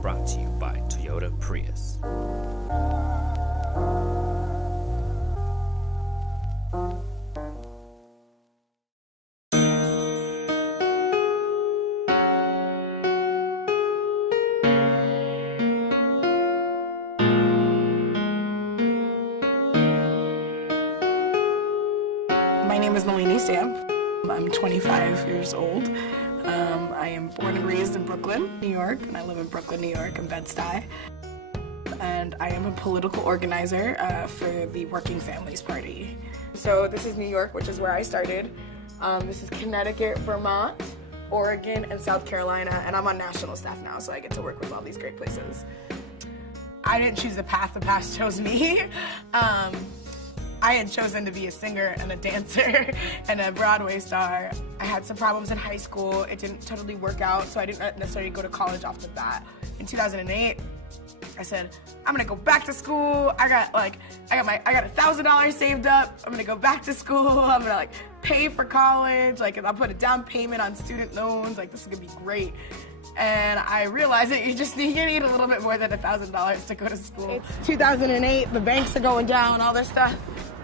brought to you by Toyota Prius. My name is Nelini Stamp. I'm 25 years old. I am born and raised in Brooklyn, New York, and I live in Brooklyn, New York, in Bed-Stuy. And I am a political organizer for the Working Families Party. So this is New York, which is where I started. This is Connecticut, Vermont, Oregon, and South Carolina, and I'm on national staff now, so I get to work with all these great places. I didn't choose the past chose me. I had chosen to be a singer and a dancer and a Broadway star. I had some problems in high school. It didn't totally work out, so I didn't necessarily go to college off the bat. In 2008, I said, I'm gonna go back to school. I got $1,000 saved up. I'm gonna go back to school. I'm gonna pay for college. I'll put a down payment on student loans. This is gonna be great. And I realized that you need a little bit more than $1,000 to go to school. It's 2008, the banks are going down, all this stuff.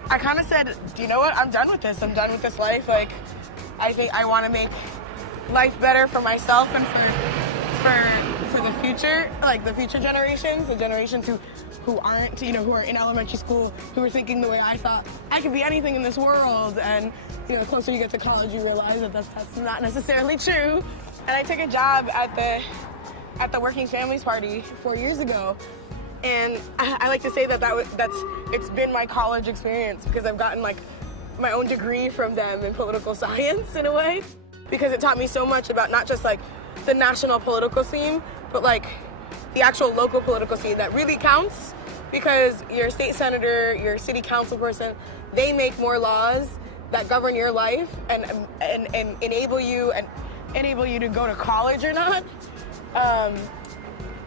I kind of said, do you know what? I'm done with this. I'm done with this life. I think I want to make life better for myself and for the future, the future generations, the generations who aren't, who are in elementary school, who are thinking the way I thought. I could be anything in this world. And the closer you get to college, you realize that that's not necessarily true. And I took a job at the Working Families Party 4 years ago. And I like to say it's been my college experience because I've gotten my own degree from them in political science in a way, because it taught me so much about not just the national political scene, but the actual local political scene that really counts, because your state senator, your city council person, they make more laws that govern your life and enable you to go to college or not.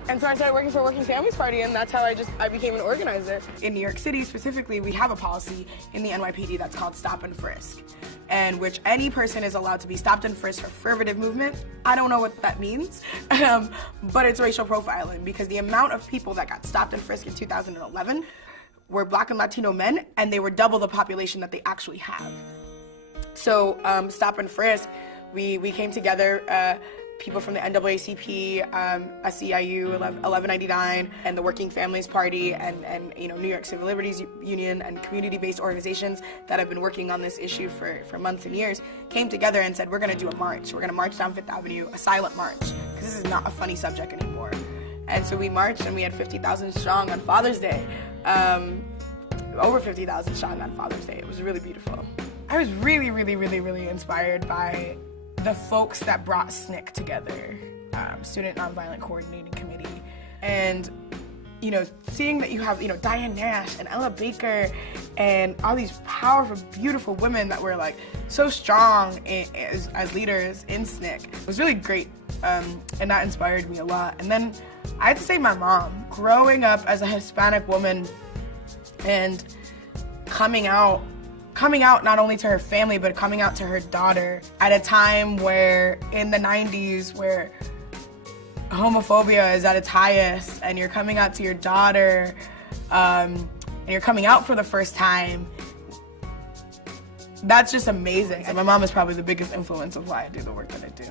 And so I started working for Working Families Party, and that's how I became an organizer. In New York City specifically, we have a policy in the NYPD that's called stop and frisk, and which any person is allowed to be stopped and frisked for affirmative movement. I don't know what that means, but it's racial profiling, because the amount of people that got stopped and frisked in 2011 were Black and Latino men, and they were double the population that they actually have. So stop and frisk, we came together, people from the NAACP, SEIU, 1199, and the Working Families Party, and New York Civil Liberties Union, and community-based organizations that have been working on this issue for months and years, came together and said, we're gonna do a march. We're gonna march down Fifth Avenue, a silent march, because this is not a funny subject anymore. And so we marched, and we had 50,000 strong on Father's Day. Over 50,000 strong on Father's Day. It was really beautiful. I was really, really, really, really inspired by the folks that brought SNCC together, Student Nonviolent Coordinating Committee, and seeing that you have Diane Nash and Ella Baker and all these powerful, beautiful women that were so strong as leaders in SNCC. It was really great, and that inspired me a lot. And then I had to say my mom, growing up as a Hispanic woman and coming out not only to her family, but coming out to her daughter at a time where, in the 90s, where homophobia is at its highest, and you're coming out to your daughter, and you're coming out for the first time. That's just amazing. And my mom is probably the biggest influence of why I do the work that I do.